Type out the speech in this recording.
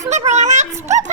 içinde boyalar çıkıyor